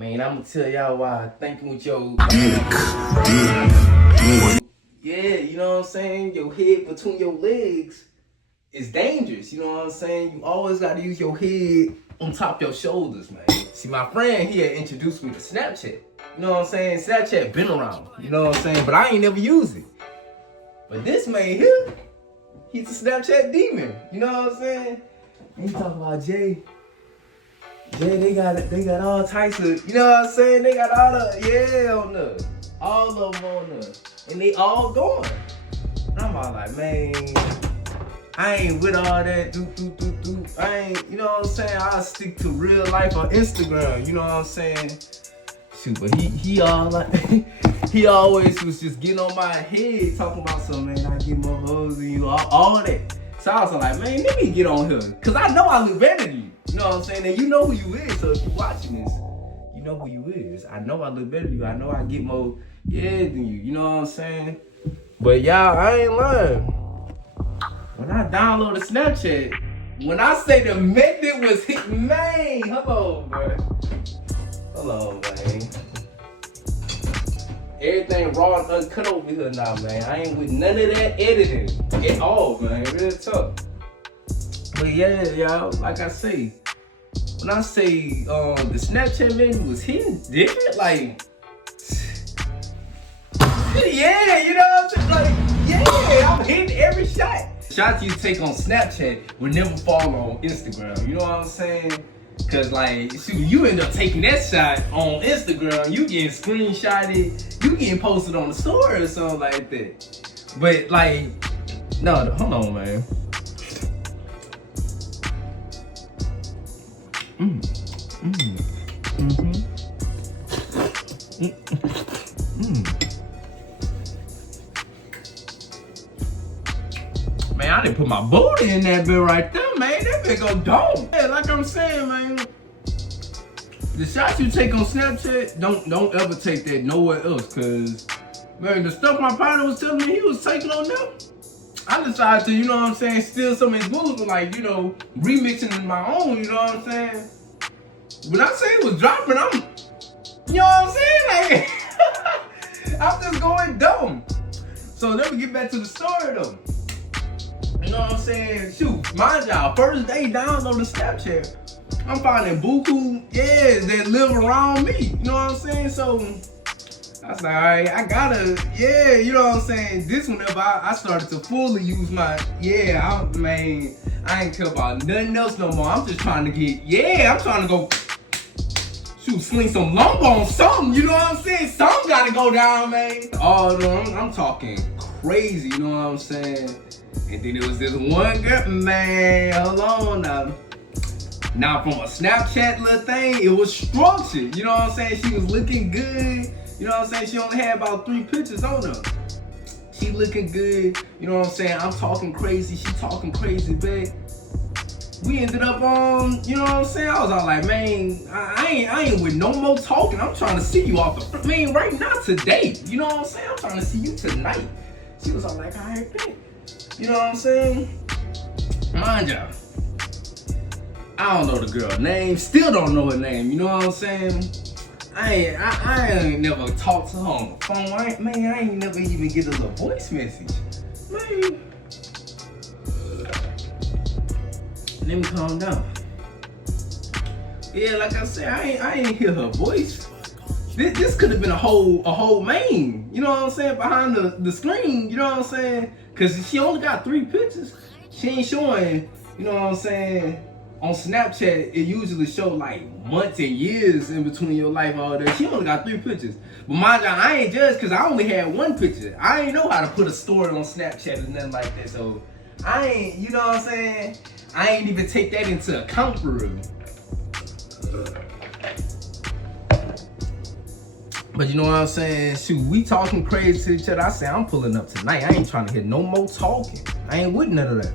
Man, I'ma tell y'all why thinking with your yeah, you know what I'm saying? Your head between your legs is dangerous, you know what I'm saying? You always gotta use your head on top of your shoulders, man. See, my friend, he had introduced me to Snapchat. You know what I'm saying? Snapchat been around, you know what I'm saying? But I ain't never used it. But this man here, he's a Snapchat demon, you know what I'm saying? And he talk about Jay, they got all types of, you know what I'm saying? They got all the, on the, all of them on the, and they all going. And I'm all like, man, I ain't with all that, I ain't, you know what I'm saying? I'll stick to real life on Instagram, you know what I'm saying? Shoot, but he all like, he always was just getting on my head, talking about something, man, I get more hoes than you, all that. So I was like, man, let me get on here. Cause I know I look better than you. You know what I'm saying? And you know who you is. So if you watching this, you know who you is. I know I look better than you. I know I get more than you. You know what I'm saying? But y'all, I ain't lying. When I downloaded Snapchat, when I say the method was hit, man, hold on, bro. Hold on, man. Everything raw and uncut over here now, man. I ain't with none of that editing at all, man. Real tough. But yeah, y'all, like I say, when I say the Snapchat menu was hitting different, like, yeah, you know what I'm saying? Like, yeah, I'm hitting every shot. Shots you take on Snapchat would never fall on Instagram. You know what I'm saying? Cause like, shoot, you end up taking that shot on Instagram, you getting screenshotted, you getting posted on the story or something like that. But like, no, hold on, man. Man, I didn't put my booty in that bit right there, man. That bit go dumb. Yeah, like I'm saying, man. The shots you take on Snapchat, don't ever take that nowhere else, cause man, the stuff my partner was telling me he was taking on them, I decided to, you know what I'm saying, steal some of his moves, but like, you know, remixing in my own, you know what I'm saying? When I say it was dropping, I'm, you know what I'm saying? Like, I'm just going dumb. So let me get back to the story though. You know what I'm saying? Shoot, mind y'all, first day downloading Snapchat, I'm finding buku, that live around me. You know what I'm saying? So I was like, all right, I gotta, you know what I'm saying? This whenever I started to fully use my, I ain't care about nothing else no more. I'm just trying to get, I'm trying to go, sling some lumber on something, you know what I'm saying? Something gotta go down, man. I'm talking crazy, you know what I'm saying? And then it was this one girl, man, hold on now. Now from a Snapchat little thing, it was structured, you know what I'm saying? She was looking good, you know what I'm saying? She only had about 3 pictures on her. She looking good, you know what I'm saying? I'm talking crazy, she talking crazy, babe. We ended up on, you know what I'm saying? I was all like, man, I ain't with no more talking. I'm trying to see you off the, man, right now, today. You know what I'm saying? I'm trying to see you tonight. She was all like, all right, bet. You know what I'm saying? Mind y'all, I don't know the girl's name, still don't know her name, you know what I'm saying? I ain't never talked to her on the phone. I ain't never even get a little voice message. Man. Let me calm down. Yeah, like I said, I ain't hear her voice. This could have been a whole main, you know what I'm saying, behind the screen, you know what I'm saying? Cause she only got 3 pictures. She ain't showing, you know what I'm saying? On Snapchat, it usually show like months and years in between your life, all that. She only got 3 pictures. But mind you, I ain't judged cause I only had 1 picture. I ain't know how to put a story on Snapchat or nothing like that. So I ain't, you know what I'm saying? I ain't even take that into account for real. But you know what I'm saying? Shoot, we talking crazy to each other. I say, I'm pulling up tonight. I ain't trying to hear no more talking. I ain't with none of that.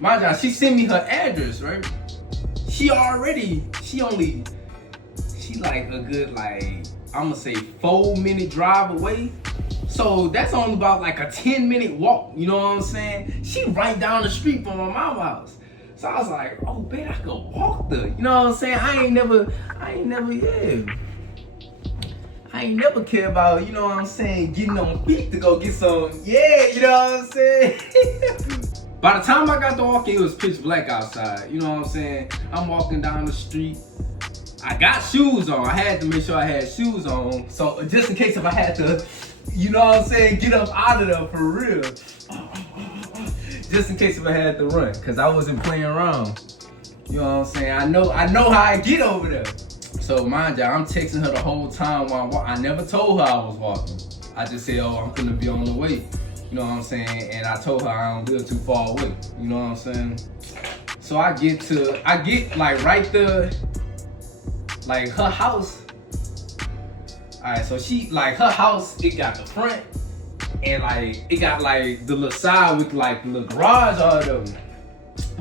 My God, she sent me her address, right? She like a good, like, I'ma say 4-minute drive away. So that's only about like a 10-minute walk, you know what I'm saying? She right down the street from my mama's house. So I was like, oh, bet I could walk there. You know what I'm saying? I ain't never, yeah. I ain't never care about, you know what I'm saying, getting on feet to go get some, yeah, you know what I'm saying? By the time I got to walking, it was pitch black outside. You know what I'm saying? I'm walking down the street. I got shoes on. I had to make sure I had shoes on. So just in case if I had to, you know what I'm saying, get up out of there for real. Just in case if I had to run. Cause I wasn't playing around. You know what I'm saying? I know how I get over there. So mind you, I'm texting her the whole time while I never told her I was walking. I just said, oh, I'm gonna be on the way. You know what I'm saying? And I told her I don't live too far away. You know what I'm saying? So I get like right there, like her house. Alright, so she, like her house, it got the front and like, it got like the little side with like the little garage all of them.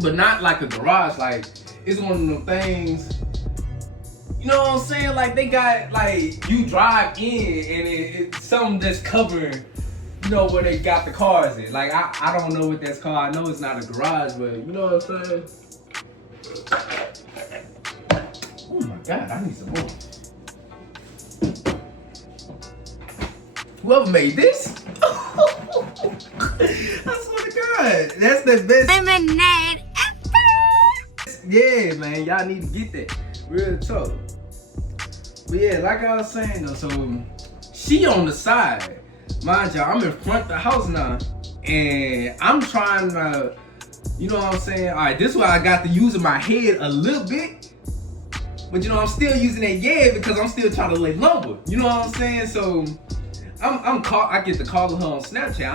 But not like a garage, like it's one of them things, you know what I'm saying? Like they got, like you drive in and it's something that's covering, you know, where they got the cars in. Like I don't know what that's called. I know it's not a garage, but you know what I'm saying? Oh my God, I need some more. Whoever made this? I swear to God, that's the best lemonade ever. Yeah, man, y'all need to get that. Real talk. But yeah, like I was saying though, so she on the side. Mind y'all, I'm in front of the house now, and I'm trying to, you know what I'm saying? All right, this is why I got to using my head a little bit, but you know I'm still using that because I'm still trying to lay lumber. You know what I'm saying? So I get to calling her on Snapchat.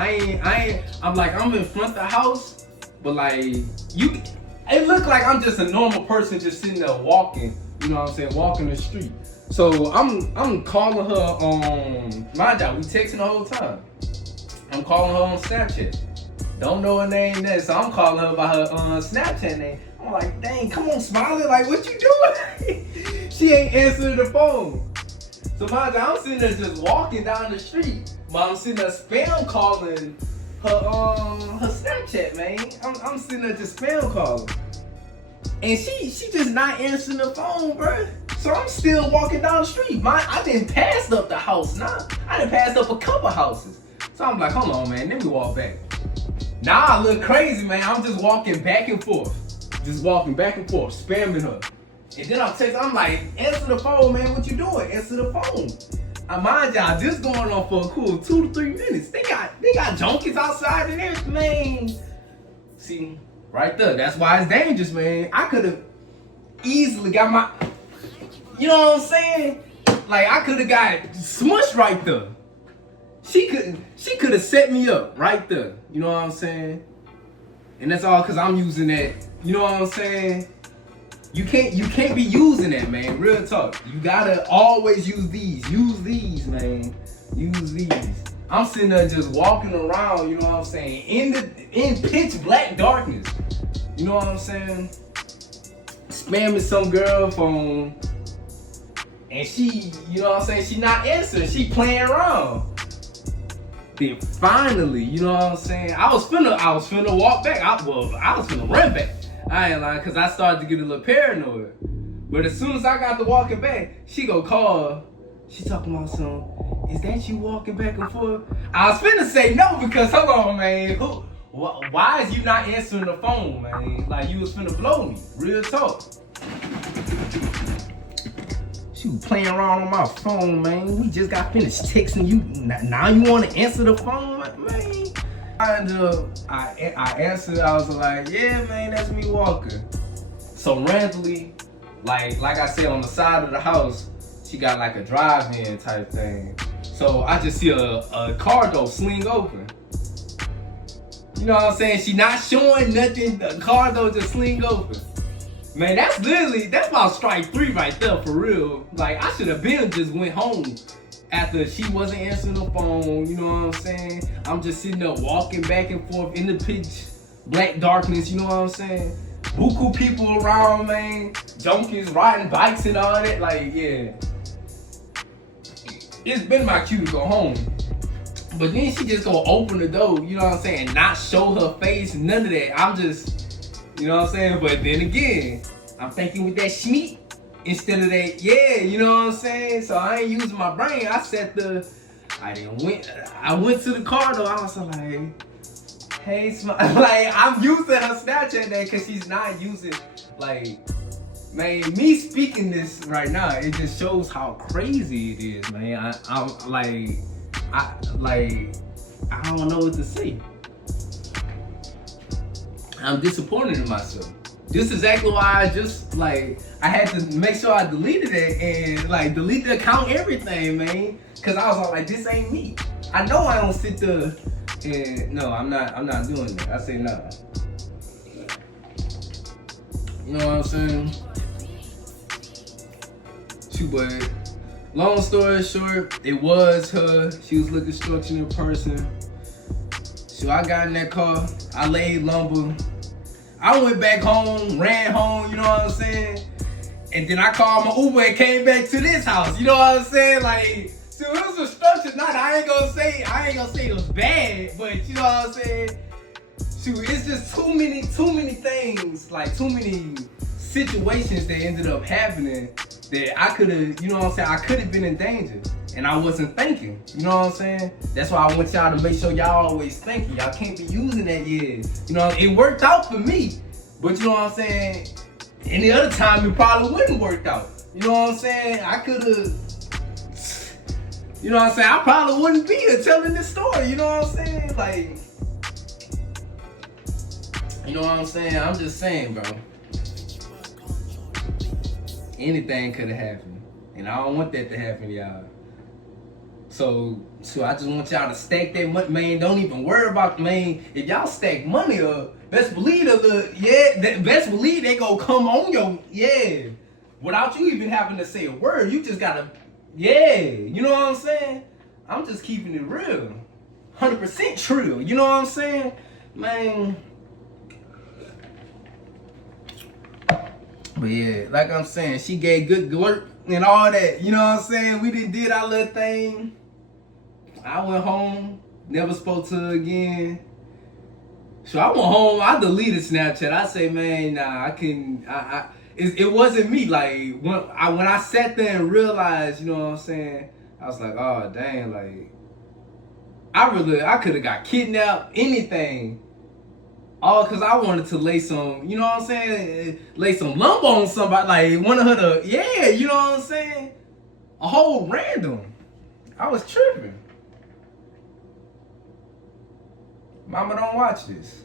I'm in front of the house, but like it look like I'm just a normal person just sitting there walking. You know what I'm saying? Walking the street. So I'm calling her on my job. We texting the whole time. I'm calling her on Snapchat. Don't know her name then, so I'm calling her by her Snapchat name. I'm like, dang, come on, Smiley, like what you doing? She ain't answering the phone. So my job, I'm sitting there just walking down the street, but I'm sitting there spam calling her Snapchat, man. I'm sitting there just spam calling. And she just not answering the phone, bro. So I'm still walking down the street. I didn't pass up the house now. I done passed up a couple houses. So I'm like, hold on, man, let me walk back. Now I look crazy, man. I'm just walking back and forth. Just walking back and forth, spamming her. And then I'm like, answer the phone, man, what you doing? Answer the phone. I mind y'all, this going on for a cool 2 to 3 minutes. They got junkies outside and everything, man. See, right there, that's why it's dangerous, man. I could have easily got my, you know what I'm saying? Like I could have got smushed right there. She could have set me up right there. You know what I'm saying? And that's all because I'm using that. You know what I'm saying? You can't be using that, man. Real talk. You gotta always use these. Use these, man. Use these. I'm sitting there just walking around, you know what I'm saying, in pitch black darkness. You know what I'm saying? Spamming some girl phone. And she, you know what I'm saying, she not answering. She playing around. Then finally, you know what I'm saying, I was finna walk back. I was finna run back. I ain't lying, because I started to get a little paranoid. But as soon as I got to walking back, she go call. She talking about something. Is that you walking back and forth? I was finna say no because, hold on, man. Why is you not answering the phone, man? Like you was finna blow me. Real talk. She was playing around on my phone, man. We just got finished texting you. Now you want to answer the phone, man? I answered. I was like, yeah, man, that's me walking. So randomly, like I said, on the side of the house, she got like a drive-in type thing. So I just see a car door swing open. You know what I'm saying? She not showing nothing. The car door just swing open. Man, that's about strike 3 right there, for real. Like, I should have been just went home after she wasn't answering the phone, you know what I'm saying? I'm just sitting there walking back and forth in the pitch black darkness, you know what I'm saying? Buku people around, man. Junkies riding bikes and all that, like, yeah. It's been my cue to go home. But then she just gonna open the door, you know what I'm saying? Not show her face, none of that. I'm just, You know what I'm saying? But then again, I'm thinking with that schmeat instead of that, yeah, you know what I'm saying? So I ain't using my brain. I went to the car though. I was like, hey, like I'm using her Snapchat name because she's not using, like, man, me speaking this right now, it just shows how crazy it is, man. I don't know what to say. I'm disappointed in myself. This is exactly why I had to make sure I deleted it and like delete the account, everything, man. Cause I was like, this ain't me. I know I don't sit there and no, I'm not doing that. I say no. You know what I'm saying? But long story short, it was her. She was looking structured in person. So I got in that car, I laid lumber. I went back home, ran home, you know what I'm saying? And then I called my Uber and came back to this house, you know what I'm saying? Like, so it was a structured night. I ain't gonna say it was bad, but you know what I'm saying? Shoot, it's just too many things, like too many situations that ended up happening that I could have, you know what I'm saying? I could have been in danger. And I wasn't thinking, you know what I'm saying? That's why I want y'all to make sure y'all always thinking. Y'all can't be using that yet. You know, it worked out for me. But you know what I'm saying? Any other time it probably wouldn't work out. You know what I'm saying? I could have, you know what I'm saying? I probably wouldn't be here telling this story, you know what I'm saying? Like, you know what I'm saying? I'm just saying, bro. Anything could have happened. And I don't want that to happen to y'all. So I just want y'all to stack that money, man. Don't even worry about, man. If y'all stack money up, best believe best believe they gonna come on your, without you even having to say a word. You just gotta, you know what I'm saying? I'm just keeping it real, 100% true. You know what I'm saying, man? But yeah, like I'm saying, she gave good work and all that. You know what I'm saying? We did our little thing. I went home, never spoke to her again. So I went home, I deleted Snapchat. I say, man, nah, it wasn't me. Like when I sat there and realized, you know what I'm saying, I was like, oh dang, like I could have got kidnapped, anything. All because I wanted to lay some, you know what I'm saying, lay some lumber on somebody, like one of her to, you know what I'm saying? A whole random. I was tripping. Mama, don't watch this.